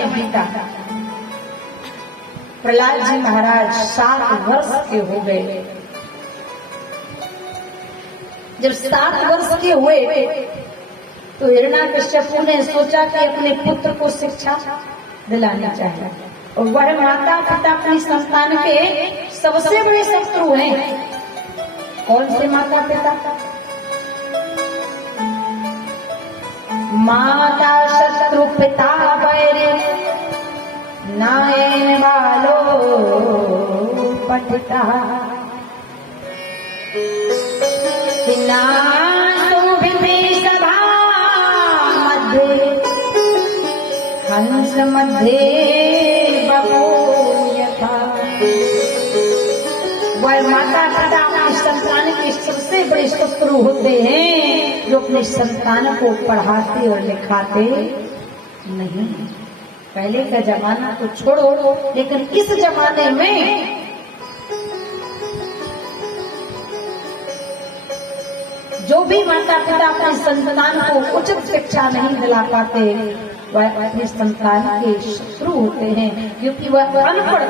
समय बीता। प्रहलाद जी महाराज 7 वर्ष के हो गए। जब 7 वर्ष के हुए तो हिरण्याकश्यपु ने सोचा कि अपने पुत्र को शिक्षा दिलानी चाहिए, और वह माता पिता अपनी संतान के सबसे बड़े शत्रु हैं। कौन से माता पिता? माता शत्रु पिता वैर नायन बालो पठिता सभा मध्य हंस मध्य बबूयथा। वह माता पिता अपनी संतान के सबसे बड़े शत्रु होते हैं, जो अपने संतान को पढ़ाते और लिखाते नहीं। पहले का जमाना तो छोड़ो, लेकिन इस जमाने में जो भी माता पिता अपने संतान को उचित शिक्षा नहीं दिला पाते, वह अपने संतान के शत्रु होते हैं, क्योंकि वह अनपढ़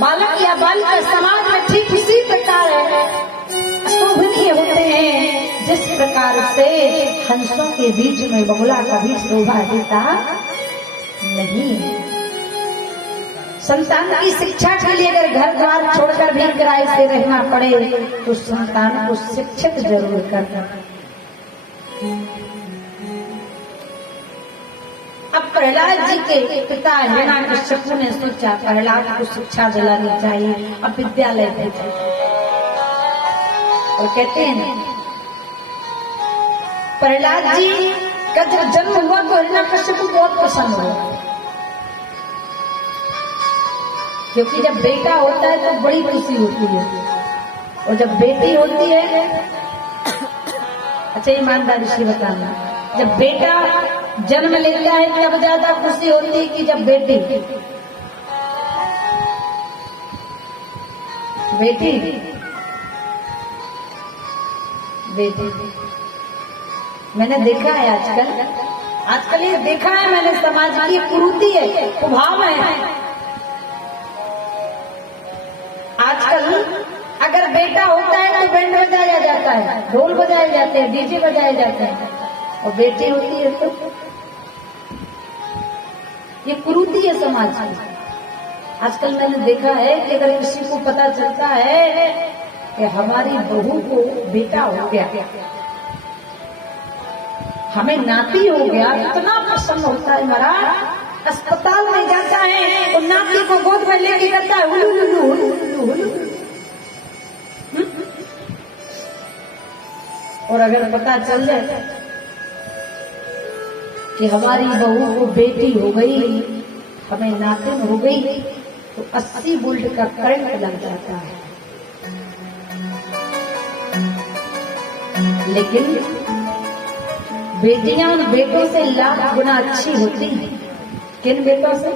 बालक या बालिका समाज में ठीक उसी प्रकार शोभनीय होते हैं जिस प्रकार से हंसों के बीच में बगुला कभी शोभा देता नहीं। संतान की शिक्षा के लिए अगर घर द्वार छोड़कर भी किराए से रहना पड़े तो संतान को शिक्षित जरूर करना। अब प्रहलाद जी के पिता हिरण्याकश्यपु ने सोचा प्रहलाद को शिक्षा दिलानी चाहिए, अब विद्यालय भेजा। और कहते हैं प्रहलाद जी का जब जन्म हुआ तो हिरण्याकश्यपु बहुत प्रसन्न हुआ, क्योंकि जब बेटा होता है तो बड़ी खुशी होती है, और जब बेटी होती है, अच्छा ईमानदारी से बताना, जब बेटा जन्म लेता है तब ज्यादा खुशी होती है कि जब बेटी बेटी बेटी मैंने देखा है आजकल ये देखा है मैंने, समाज की कुरीति है, कुभाव है। आजकल अगर बेटा होता है तो बैंड बजाया जाता है, ढोल बजाए जाते हैं, डीजे बजाए जाते हैं, और बेटी होती है तो ये कुरीति है समाज की। आजकल मैंने देखा है कि अगर किसी को पता चलता है कि हमारी बहू को बेटा हो गया, हमें नाती हो गया, इतना प्रसन्न होता है महाराज। अस्पताल में जाता है तो नाती को गोद में लेके करता है हुलू हुलू हुलू हुलू। और अगर पता चल जाए कि हमारी बहू को बेटी हो गई, हमें नातिन हो गई, तो 80 वोल्ट का करंट लग जाता है। लेकिन बेटियां उन बेटों से लाख गुना अच्छी होती हैं। किन बेटों से?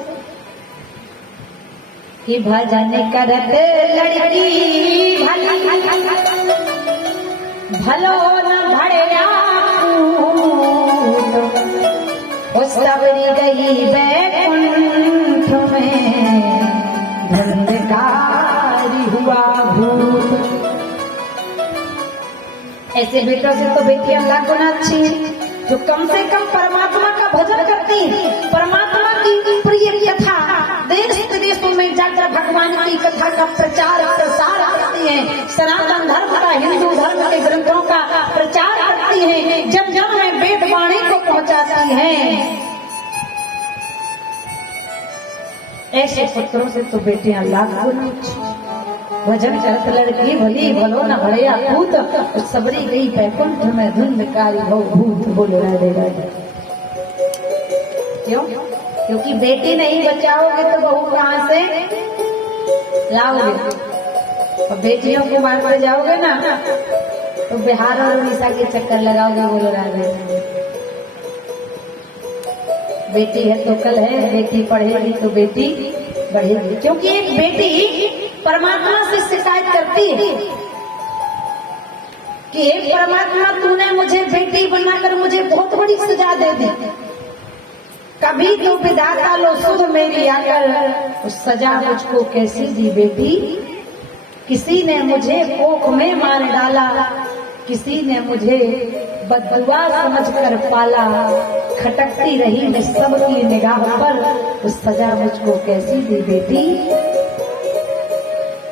कि भजन करत लड़की भलो न भड़या उस सबरी गई बैकुंठ में धुंधकारी हुआ भूत। ऐसे बेटों से तो बेटियां लाख गुना अच्छी हैं, जो कम से कम परमात्मा का भजन करती हैं, परमात्मा की प्रिय कथा देश विदेशों में जाकर भगवान की कथा का प्रचार प्रसार करती हैं, सनातन धर्म का, हिंदू धर्म के ग्रंथों का प्रचार करती हैं, जन जन में वेद वाणी को पहुंचाती हैं। ऐसे पुत्रों से तो बेटियां लाख गुना अच्छी। भजन करत लड़की भली भलो न भड़या भूत सबरी गई बैकुंठ में धुंधकारी हो भूत। बोलो राधे राधे। क्यों? क्योंकि बेटी नहीं बचाओगे तो बहू कहां से लाओगे? और बेटियों को मारते जाओगे ना तो बिहार और उड़ीसा के चक्कर लगाओगे। बोलो राधे। बेटी है तो कल है, बेटी पढ़ेगी तो बेटी बढ़ेगी। क्योंकि एक बेटी परमात्मा से शिकायत करती है कि हे परमात्मा, तूने मुझे बेटी बनाकर मुझे बहुत बड़ी सजा दे दी, कभी तो विधाता लो सुध मेरी आकर, उस सजा मुझको कैसी दी बेटी। किसी ने मुझे कोख में मार डाला, किसी ने मुझे बददुआ समझकर पाला। खटकती रही मैं सबकी निगाह पर, उस सजा मुझको कैसी दी बेटी।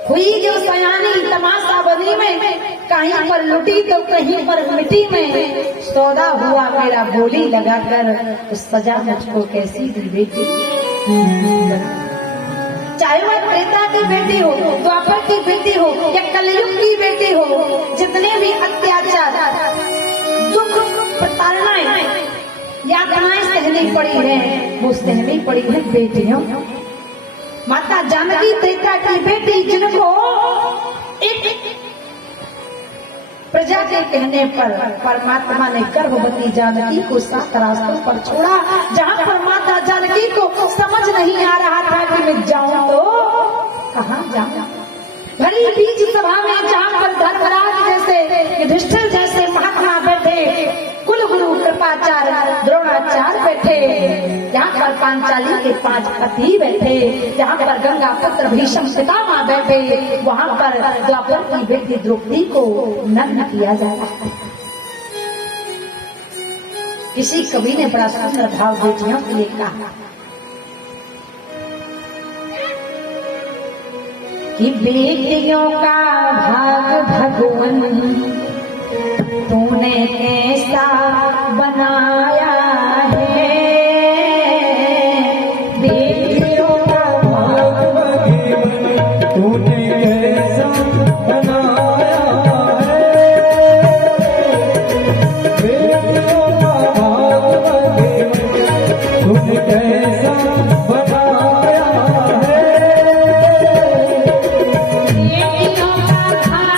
हुई जो सयानी तमाशा बनी में, कहीं पर लुटी तो कहीं पर मिट्टी में। सौदा हुआ मेरा बोली लगाकर, उस सजा मुझको कैसी दी बेटी। चाहे वह त्रेता की बेटी हो, द्वापर की बेटी हो या कलयुग की बेटी हो, जितने भी अत्याचार, दुख, प्रताड़नाएं, यातनाएं सहनी पड़ी है, वो सहनी पड़ी है बेटियों। माता जानकी त्रेता की बेटी, जिनको एक प्रजा के कहने पर परमात्मा ने गर्भवती जानकी को 7 रास्तों पर छोड़ा। जहाँ पर माता जानकी को समझ नहीं आ रहा था कि मैं जाऊं तो कहाँ जाऊं। भरी बीच सभा में जहाँ पर धर्मराज जैसे, युधिष्ठिर जैसे महात्मा बैठे, कुल गुरु कृपाचार्य द्रोणाचार्य बैठे, जहाँ पर पांचाली के 5 पति बैठे, जहाँ पर गंगा पुत्र भीष्म पितामह बैठे, वहाँ पर द्वापर की बेटी द्रौपदी को नग्न किया जा रहा है। किसी कवि ने बड़ा सुंदर भाव बेटियों के लिए कहा कि बेटियों का भाग भगवान तूने कैसा बनाया है। बेटियों का भाग भगवान तूने कैसा बनाया है। बेटियों का भाग भगवान तूने कैसा बनाया है। बेटियों का भाग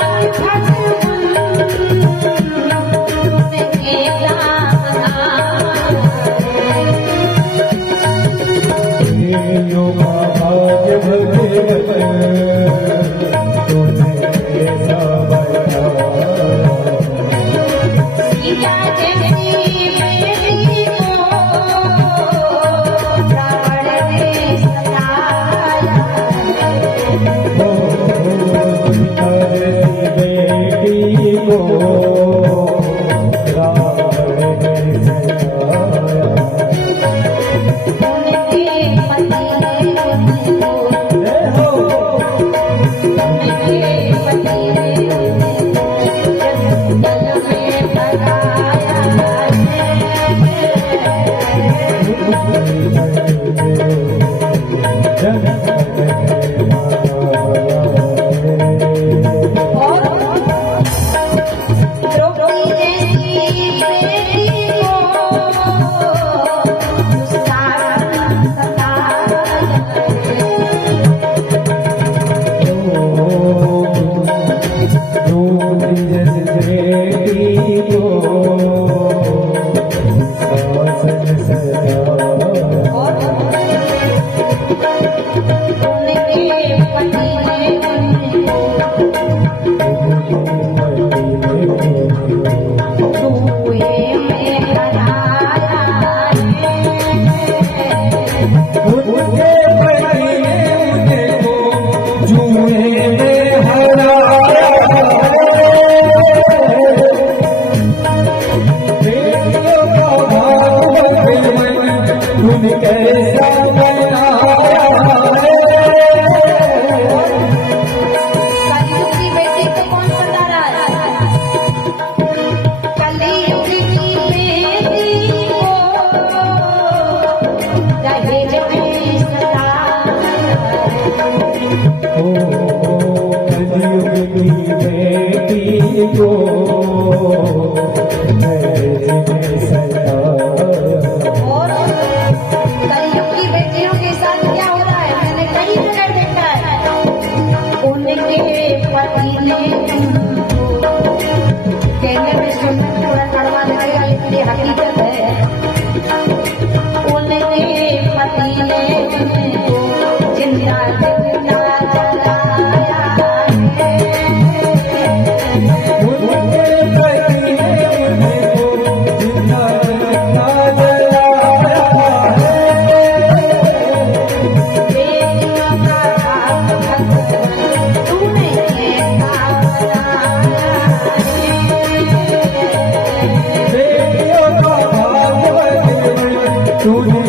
तुझे